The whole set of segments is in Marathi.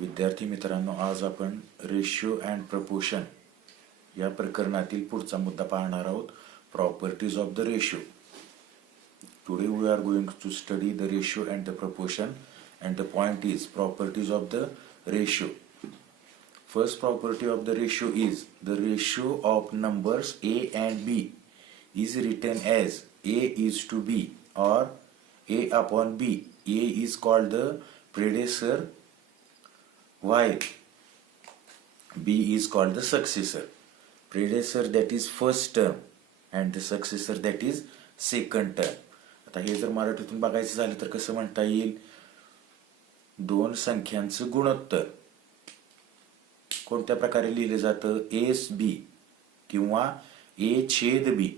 विद्यार्थी मित्रांनो, आज आपण रेशियो अँड प्रपोर्शन या प्रकरणातील पुढचा मुद्दा पाहणार आहोत, properties of the ratio. Today we are going to study the ratio and the proportion and the point is properties of the ratio. First property of the ratio is the ratio of numbers a and b is written as a is to b or a upon b. A is called the predecessor while b is called the successor. Predecessor that is first term and the successor that is second term. आता हे जर मराठीतून बघायचं झालं तर कसं म्हणता येईल, दोन संख्यांचं गुणोत्तर कोणत्या प्रकारे लिहिले जातं, एस बी किंवा ए छेद बी.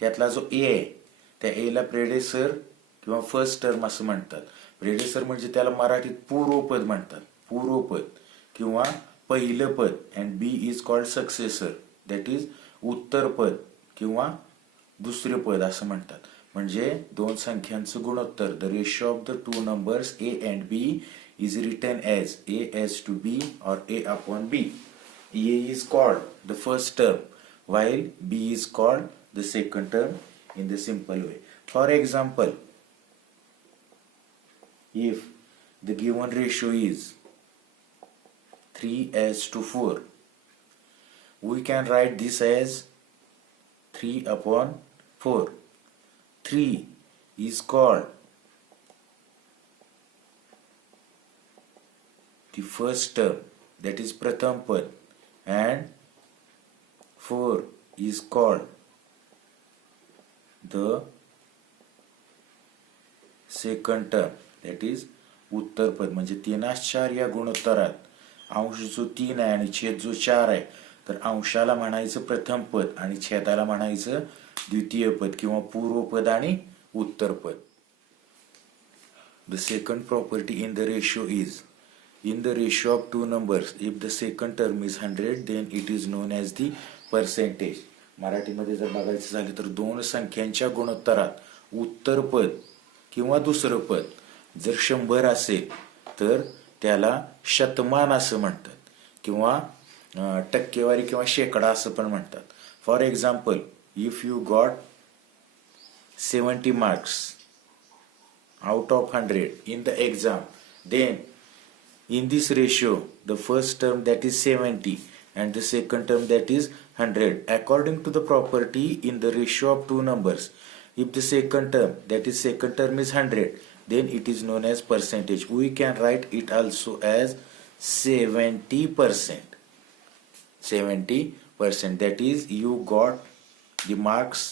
त्यातला जो ए आहे त्या ए ला प्रेडेसर किंवा फर्स्ट टर्म असं म्हणतात. प्रेडेसर म्हणजे त्याला मराठीत पूर्वपद म्हणतात, पूर्वपद किंवा पहिलं पद. And B is called successor, that is उत्तरपद किंवा दुसरे पद असं म्हणतात. म्हणजे दोन संख्यांचं गुणोत्तर, the ratio of the two numbers A and B is written as a as to b or a upon b. A is called the first term while b is called the second term in the simple way. For example, if the given ratio is 3 as to 4, we can write this as 3 upon 4. 3 is called the first term, that is pratham pad, and 4 is called the second term, that is उत्तर पद. म्हणजे 3:4 या गुणोत्तरात अंश जो 3 आहे आणि छेद जो 4 आहे, तर अंशाला म्हणायचं प्रथम पद आणि छेदाला म्हणायचं द्वितीय पद किंवा पूर्व पद आणि उत्तर पद. The second property in the ratio is, in the ratio of two numbers, if the second term is 100, then it is known as the percentage. मराठीमध्ये जर बघायचं झालं तर दोन संख्यांच्या गुणोत्तरात उत्तर पद किंवा दुसरं पद जर 100 असेल तर त्याला शतमान असं म्हणतात किंवा टक्केवारी किंवा शेकडा असं पण म्हणतात. For example, if you got 70 marks out of 100 in the exam, then in this ratio the first term that is 70 and the second term that is 100, according to the property in the ratio of two numbers, if the second term that is second term is 100, then it is known as percentage. We can write it also as 70%. 70%, that is you got the marks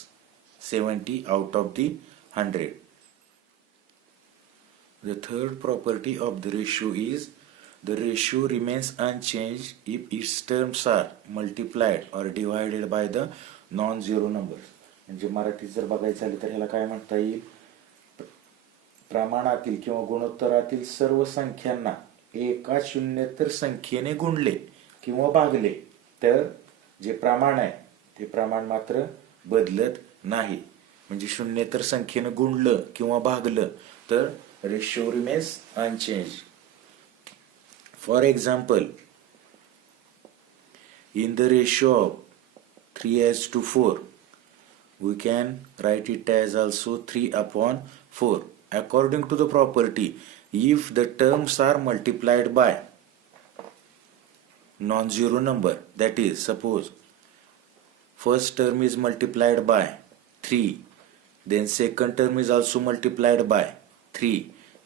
70 out of the 100. The third property of the ratio is the ratio remains unchanged if its terms are multiplied or divided by the non-zero numbers. म्हणजे मराठीत जर बघायचं झालं तर ह्याला काय म्हणता येईल, प्रमाणातील किंवा गुणोत्तरातील सर्व संख्यांना एका शून्येतर संख्येने गुणले किंवा भागले तर जे प्रमाण आहे ते प्रमाण मात्र बदलत नाही. म्हणजे शून्येतर संख्येने गुणलं किंवा भागलं तर ratio remains unchange. For example, in the ratio of 3 as to 4, we can write it as also 3 upon 4. According to the property, if the terms are multiplied by non-zero number, that is, suppose first term is multiplied by 3, then second term is also multiplied by 3,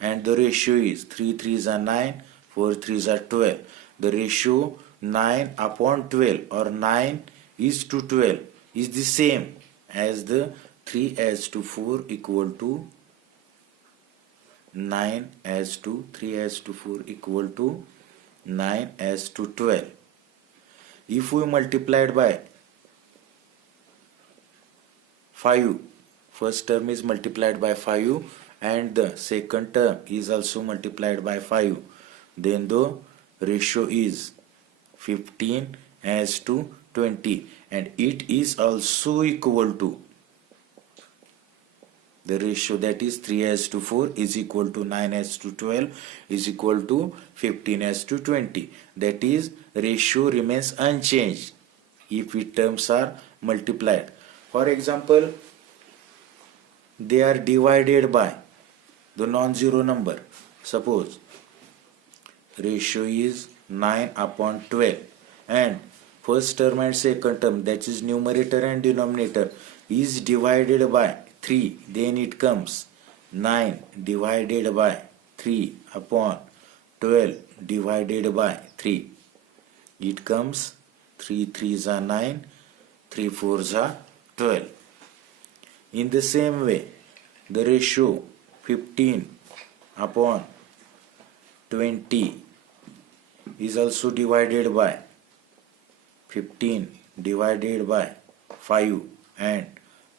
and the ratio is 3 3s are 9, 4 3s are 12. The ratio 9 upon 12 or 9 is to 12 is the same as the 3 as to 4 equal to 9 as to 3 as to 4 equal to 9 as to 12. If we multiplied by 5, first term is multiplied by 5 and the second term is also multiplied by 5, then the ratio is 15 as to 20 and it is also equal to The ratio that is 3:4 is equal to 9:12 is equal to 15:20. That is, ratio remains unchanged if its terms are multiplied. For example, they are divided by the non-zero number. Suppose ratio is 9/12 and first term and second term, that is numerator and denominator, is divided by 3, then it comes 9 divided by 3 upon 12 divided by 3. It comes 3 3s are 9, 3 4s are 12. In the same way, the ratio 15/20 is also divided by 15 divided by 5 and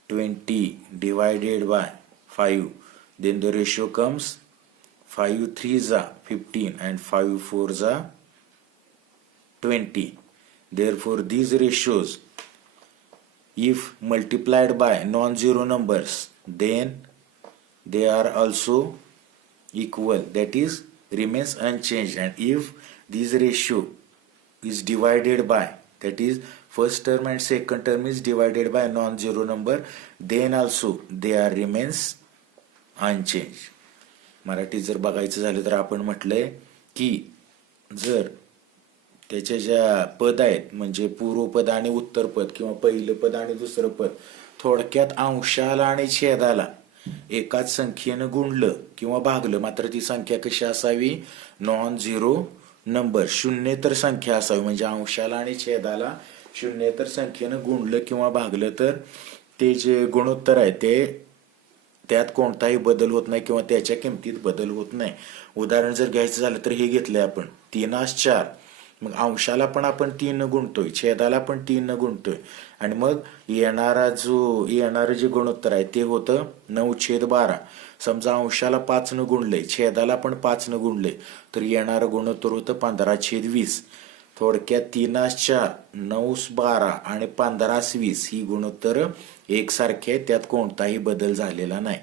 20 divided by 5. Then the ratio comes 5 3s are 15 and 5 4s are 20. Therefore, these ratios, if multiplied by non-zero numbers, then they are also equal, that is, remains unchanged. And if this ratio is divided by, that is, first term and second term is divided by non-zero number, then also they are remains unchanged. Marathi जर बघायचं झालं तर आपण म्हटलंय की जर त्याच्या ज्या पद आहेत म्हणजे पूर्वपद आणि उत्तरपद किंवा पहिलं पद आणि दुसरं पद थोडक्यात अंशाला आणि छेदाला एकाच संख्येनं गुणलं किंवा भागलं, मात्र ती संख्या कशी असावी? नॉन झिरो नंबर, शून्येतर संख्या असावी. म्हणजे अंशाला आणि छेदाला शून्येतर संख्येनं गुणलं किंवा भागलं तर ते जे गुणोत्तर आहे ते त्यात कोणताही बदल होत नाही किंवा त्याच्या किमतीत बदल होत नाही. उदाहरण जर घ्यायचं झालं तर हे घेतलंय आपण 3/4. मग अंशाला पण आपण 3 गुणतोय, छेदाला पण 3 गुणतोय आणि मग येणारं जे गुणोत्तर आहे ते होतं 9/12. समजा अंशाला 5 गुणलंय, छेदाला पण 5 गुणलंय, तर येणारं गुणोत्तर होतं 15/20. थोडक्यात 3/4, 9/12 आणि 15/20 ही गुणोत्तर एकसारखे आहेत, त्यात कोणताही बदल झालेला नाही.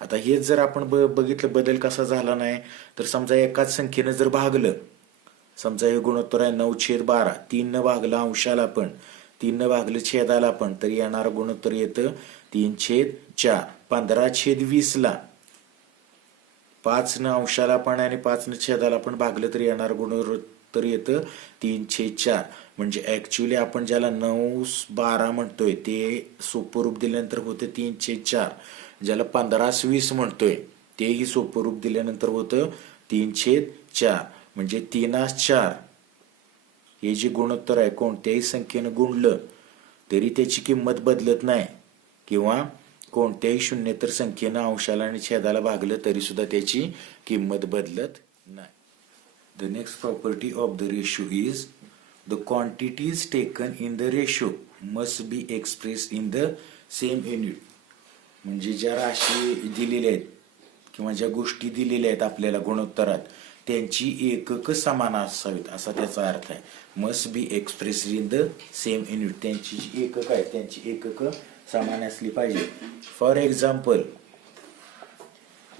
आता हेच जर आपण बघितलं बदल कसा झाला नाही, तर समजा एकाच संख्येनं जर भागलं, समजा हे गुणोत्तर आहे 9/12, 3 भागलं अंशाला पण, 3 भागलं छेदाला पण, तर येणारं गुणोत्तर येतं 3/4. 15/20 ला 5 अंशाला पण आणि 5 छेदाला पण भागलं तर येणारं गुणोत्तर येतं 3/4. म्हणजे ऍक्च्युली आपण ज्याला 9/12 म्हणतोय ते सोपं रूप दिल्यानंतर होतं 3/4. ज्याला 15/20 म्हणतोय तेही सोपं रूप दिल्यानंतर होतं 3/4. म्हणजे 3/4 हे जे गुणोत्तर आहे कोणत्याही संख्येनं गुणलं तरी त्याची किंमत बदलत नाही किंवा कोणत्याही शून्येतर संख्येनं अंशाला आणि छेदाला भागलं तरी सुद्धा त्याची किंमत बदलत नाही. The next property of the ratio is the quantities taken in the ratio must be expressed in the same unit. म्हणजे ज्या राशी दिलेल्या आहेत किंवा ज्या गोष्टी दिलेल्या आहेत आपल्याला गुणोत्तरात त्यांची एकक समान असावीत असा त्याचा अर्थ आहे. Must be expressed in the same unit. त्यांची जी एकक आहेत त्यांची एकक समान असली पाहिजे. For example,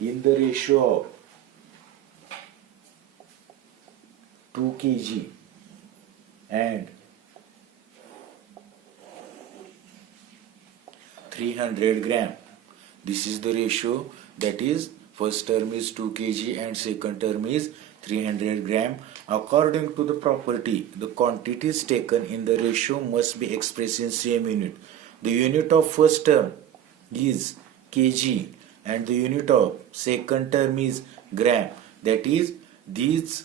in the ratio of 2 kg and 300 gram. This is the ratio, that is first term is 2 kg and second term is 300 gram. According to the property, the quantities taken in the ratio must be expressed in same unit. The unit of first term is kg and the unit of second term is gram. That is, these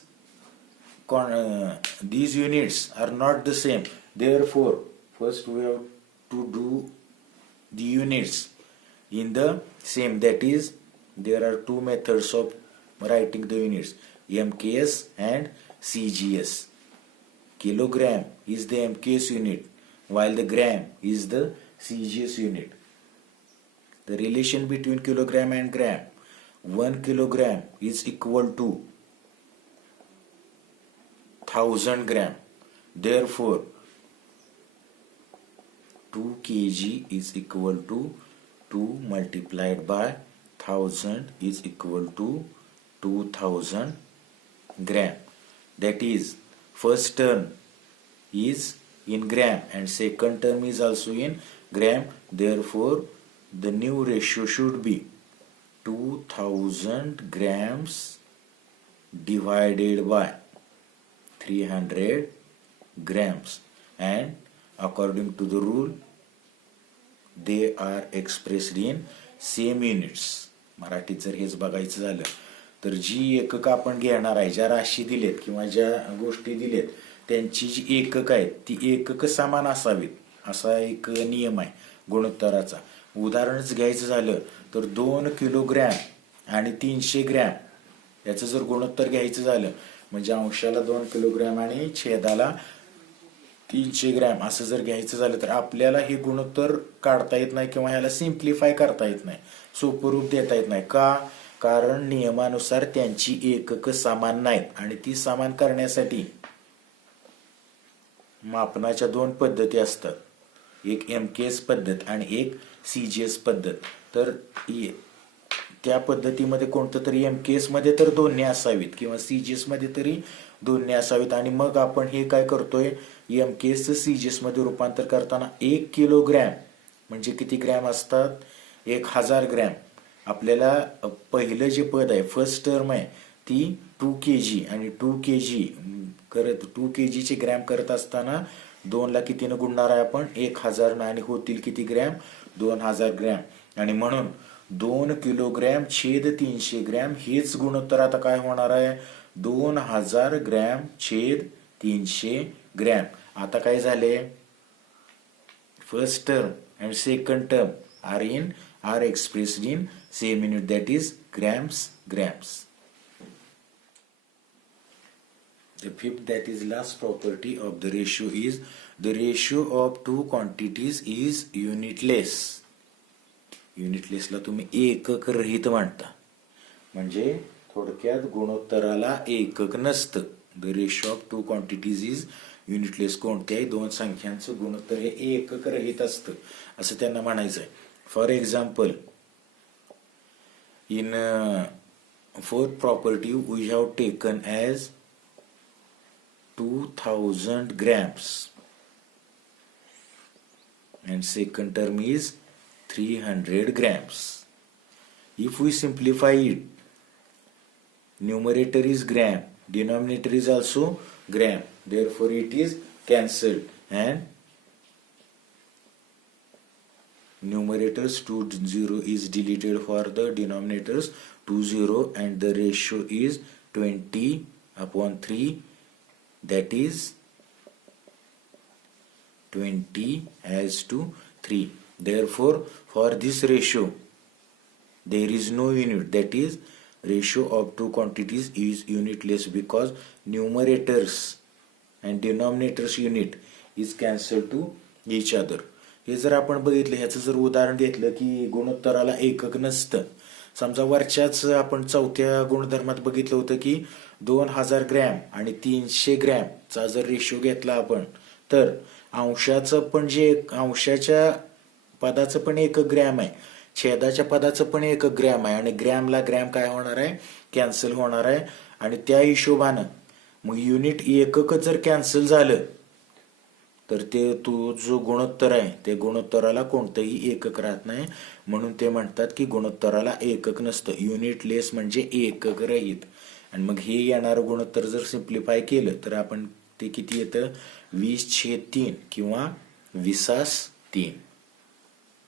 units are not the same. Therefore, first we have to do the units in the same. That is, there are two methods of writing the units, MKS and CGS. Kilogram is the MKS unit while the gram is the CGS unit. The relation between kilogram and gram, 1 kilogram is equal to 1000 gram. Therefore, 2 kg is equal to 2 multiplied by 1000 is equal to 2000 gram. That is, first term is in gram and second term is also in gram. Therefore, the new ratio should be 2000 grams divided by 300 grams, and according to the rule they are expressed in same units. मराठीत जर हेच बघायचं झालं तर जी एकक आपण घेणार आहे, ज्या राशी दिलेत किंवा ज्या गोष्टी दिलेत त्यांची जी एकक आहेत ती एकक समान असावीत, असा एक नियम आहे गुणोत्तराचा. उदाहरणच घ्यायचं झालं तर 2 किलोग्रॅम आणि 300 ग्रॅम याचं जर गुणोत्तर घ्यायचं झालं म्हणजे अंशाला 2 किलोग्रॅम आणि छेदाला 300 ग्रॅम असं जर घ्यायचं झालं तर आपल्याला हे गुणोत्तर काढता येत नाही किंवा ह्याला सिम्प्लिफाय करता येत नाही, सोपं रूप देता येत नाही. का? कारण नियमानुसार त्यांची एकक समान नाहीत आणि ती समान करण्यासाठी मापनाच्या 2 पद्धती असतात, एक MKS पद्धत आणि एक CGS पद्धत. तर त्या पद्धतीमध्ये कोणतं तरी MKS मध्ये तर दोन्ही असावीत किंवा CGS मध्ये तरी दोन्ही असावीत. आणि मग आपण हे काय करतोय, MKS चं CGS मध्ये रूपांतर करताना 1 किलोग्रॅम म्हणजे किती ग्रॅम असतात, 1000 ग्रॅम. आपल्याला पहिलं जे पद आहे फर्स्ट टर्म आहे ती 2 kg आणि 2 kg करत 2 kg चे ग्रॅम करत असताना 2 ला कितीनं गुणणार आहे आपण, 1000 आणि होतील किती ग्रॅम, 2000 ग्रॅम. आणि म्हणून 2 किलोग्रॅम छेद 300 ग्रॅम हेच गुणोत्तर आता काय होणार आहे, 2000 ग्रॅम छेद 300 ग्रॅम. आता काय झाले, first term and second term are expressed in same unit, that is grams. The fifth, that is last property of the ratio, is the ratio of two quantities is unitless. युनिटलेसला तुम्ही एकक रहित म्हणता, म्हणजे थोडक्यात गुणोत्तराला एकक नसतं. The ratio of two quantities is युनिटलेस. कोणत्याही दोन संख्यांचं गुणोत्तर हे एकक रहित असतं असं त्यांना म्हणायचं आहे. For example, in fourth property we have taken as 2000 grams and second term is 300 grams. If we simplify it, numerator is gram, denominator is also gram, therefore it is cancelled and numerators 20 is deleted for the denominators 20 and the ratio is 20/3, that is 20:3. Therefore, for this ratio there is no unit, that is ratio of two quantities is unitless because numerators and denominators unit is cancelled to each other. हे जर आपण बघितलं, ह्याचं जर उदाहरण घेतलं की गुणोत्तराला एकक नसतं, समजा वरच्याच आपण चौथ्या गुणधर्मात बघितलं होतं की 2000 ग्रॅम आणि 300 ग्रॅमचा जर रेशो घेतला आपण तर अंशाचं पण जे अंशाच्या पदाचं पण 1 ग्रॅम आहे, छेदाच्या पदाचं पण 1 ग्रॅम आहे आणि ग्रॅमला ग्रॅम काय होणार आहे, कॅन्सल होणार आहे. आणि त्या हिशोबानं मग युनिट एकक जर कॅन्सल झालं तर ते तो जो गुणोत्तर आहे ते गुणोत्तराला कोणतंही एकक राहत नाही, म्हणून ते म्हणतात की गुणोत्तराला एकक नसतं, युनिटलेस म्हणजे एकक रहित. आणि मग हे येणारं गुणोत्तर जर सिम्प्लिफाय केलं तर आपण ते किती येतं, 20/3 किंवा 20/3.